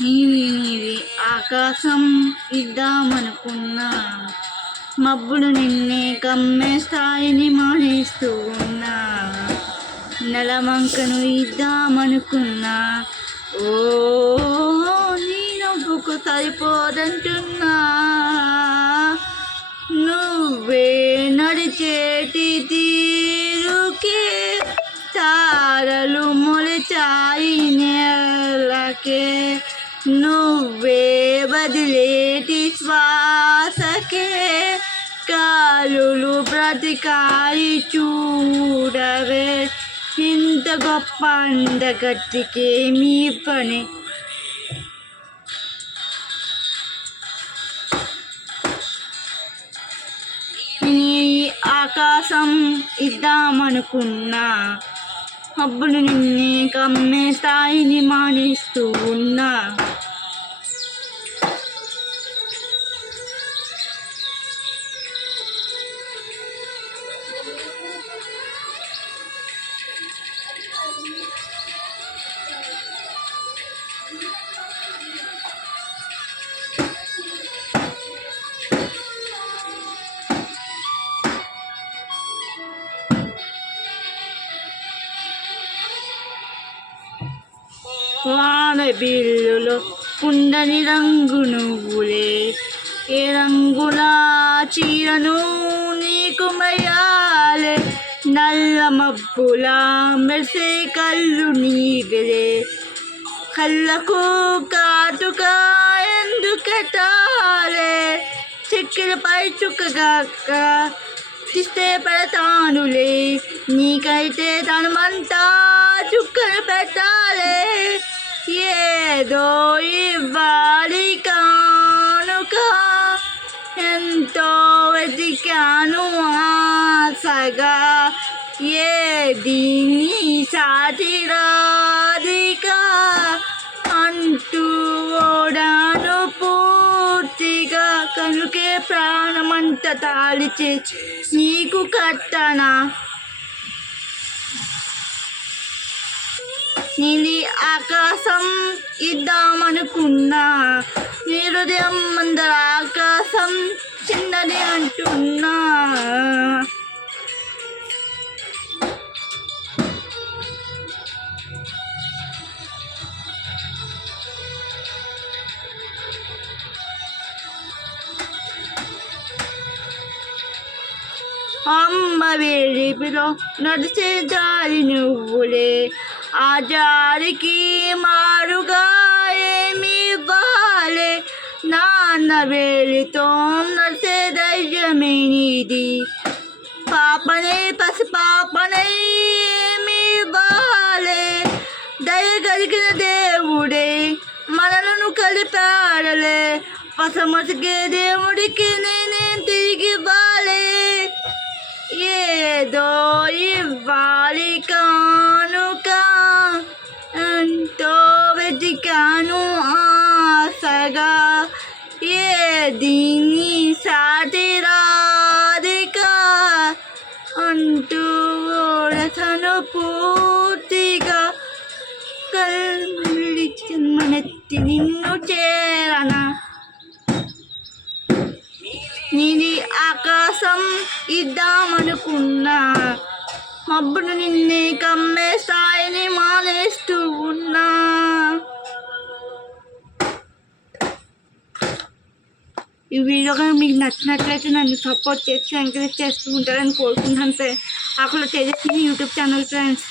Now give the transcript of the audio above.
నీది ఆకాశం ఇద్దామనుకున్నా, మబ్బులు నిన్నే కమ్మే స్థాయిని మానేస్తూ ఉన్నా. నెలవంకను ఇద్దామనుకున్నా, ఓ నీ నవ్వుకు సరిపోదంటున్నా. నువ్వే నడిచేటి తీరుకే తారలు మొలిచాయి నేలకే. నువ్వే వదిలేటి శ్వాసకే కాలులు బ్రతికాయి చూడవే. ఇంత గొప్ప అందగత్తికే మీ పని. నీ ఆకాశం ఇద్దామనుకున్నా, మబ్బులు నిన్నే కమ్మే స్థాయిని మానేస్తూ ఉన్నా. వాన బిల్లులో కుండని రంగు నువ్వులే. ఏ రంగుల చీరను నీకు మయాలే. నల్ల మబ్బుల మెరిసే కళ్ళు నీవెలే. కళ్ళకు కాటుగా ఎందుకెట్టాలే. చెక్కిలపై చుక్కగా తీస్తే పెడతానులే. నీకైతే తనమంతా చుక్కలు పెట్టాలే. ఏదో ఇవ్వాలి కానుక, ఎంతో వెతికాను ఆశగా. ఏది నీ సాటి రాధికా అంటూ ఓడాను పూర్తిగా. కనుకే ప్రాణమంత తాళిచే నీకు కట్టనా. నీది ఆకాశం ఇద్దామనుకున్నా, నీ హృదయం అందర ఆకాశం చిన్నది అంటున్నా. అమ్మ వేడిపిలో నడిచే దారి నువ్వులే. ఆ జారికి మారుగా ఏమి ఇవ్వాలే. నాన్న వేలితో నడిచే ధైర్యమే నీది. పాపనే పసిపాపనే ఏమి ఇవ్వాలే. దయ కలిగిన దేవుడే మనలను కలిపాడలే. పసమసిగే దేవుడికి నేనేం తిరిగి ఇవ్వాలే. ఏదో ఇవ్వాలి కానుక, ఎంతో వెతికాను ఆశగా. ఏది నీ సాటి రాధికా అంటూ ఓడతను పూర్తిగా. కళ్ళి జన్మనెత్తి నిన్ను చేరనా. నీది ఆకాశం ఇద్దామనుకున్నా, మబ్బును నిన్నే కమ్మే స్థాయిని మానేస్తూ ఉన్నా. ఈ వీడియో కానీ మీకు నచ్చినట్లయితే నన్ను సపోర్ట్ చేసి ఎంకరేజ్ చేస్తూ ఉంటారని కోరుకుంటాను. అక్కడ తేజస్వి యూట్యూబ్ ఛానల్ ఫ్రెండ్స్.